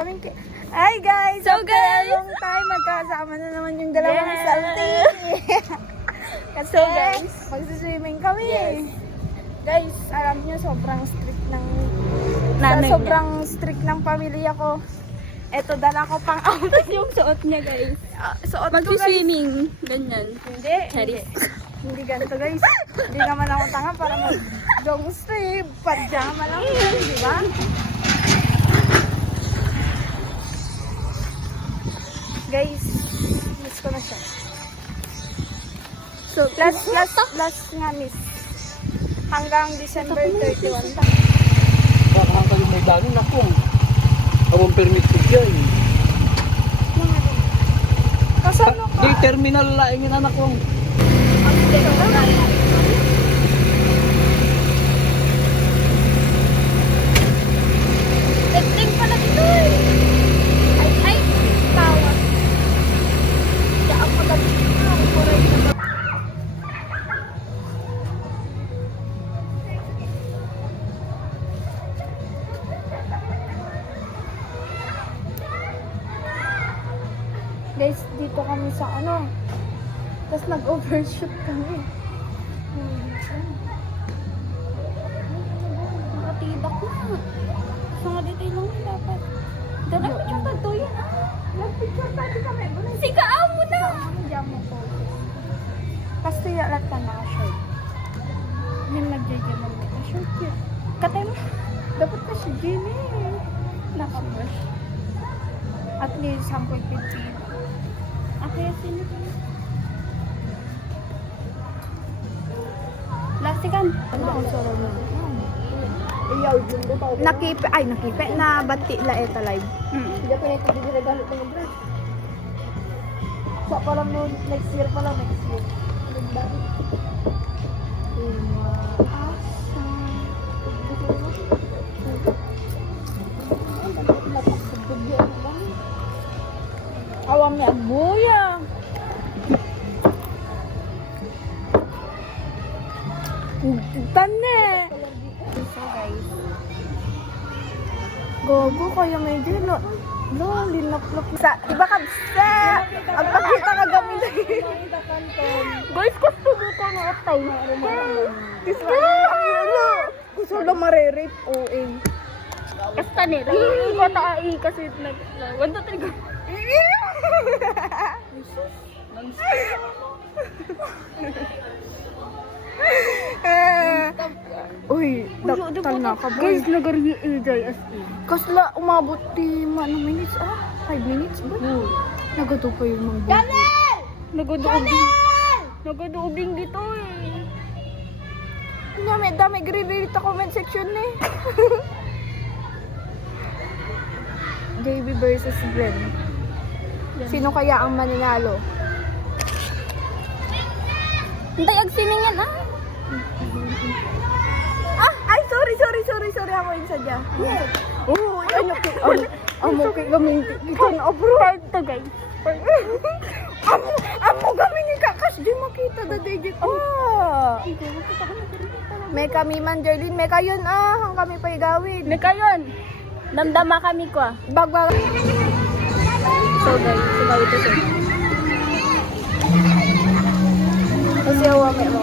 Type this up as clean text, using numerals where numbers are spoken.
Hi guys! So, guys! long time magkasama na naman yung dalawang Yes! salty. Kasi So, guys, magsiswimming kami. Yes. Guys, alam niyo sobrang strict ng Nanay niya. sobrang strict ng pamilya ko. Eto, dala ko pang Tapos yung suot niya, guys. suot ko guys. Mag-swimming. Ganyan. Hindi. Charis. Hindi ganito guys. Hindi naman ako tanga para mag-long strip. Pajama lang yun, di ba? Guys, miss ko na siya. So, Last nga miss. Hanggang December 31. Baka kayo may danin ako. Awang permit ko dyan. Kasama ka. Di terminal laingin anak ko. Testing pala dito eh. Ay, tawag. Kaya ako lagi ang kuray na ba? Guys, dito kami sa ano. Tapos nag-overshoot kami. Nakatibak na. So nga dito lang dapat. Dapat yung tato yan ah. Nag-picture tayo kami. Sigaan mo na. Diyan mo po. Kasi yalat ka naka-shirt. Yung nag-jam mo shirt yun. Katay mo. Dapat kasi Jimmy. Naka-brush. At least 150. Kaya sino? Plastikan. Ano ang soro mo? Nakipe, na bati la eta live. Hindi pa ito di regalo ng brand. Sa pa lang no, next year. Awam ni abuya. Tane. So guys. Gogo kayo may dilo. Lo, linap-lap. Sa, iba ka, sa, ang pagkita ka gamit. Guys, gusto dito na atay. Gusto lang marerape. Oo, Kasta nila. Hindi ko taai kasi wala talaga. Uy, daktal na ka boy. Guys, nagari enjoy as in. Kasla umabot di anong minutes 5 minutes ba? Nagato pa yung mga boy. Nagaduubing dito eh. Dami gre-read sa comment section eh. JB versus Glenn. Sino kaya ang mananalo? Hintay ag swimming yan ah. Ay, sorry ako yung sadya. Oh, ano amo kay gamin dito na bro. Part to guys. Amo gamin ni kakas di makita da digit. May kami man Jerlyn, may kayon hang kami pa igawin. May kayon. Damdama kami ko ah. Bagbag. So guys, sumaw ito sir. Kasi awa may mo.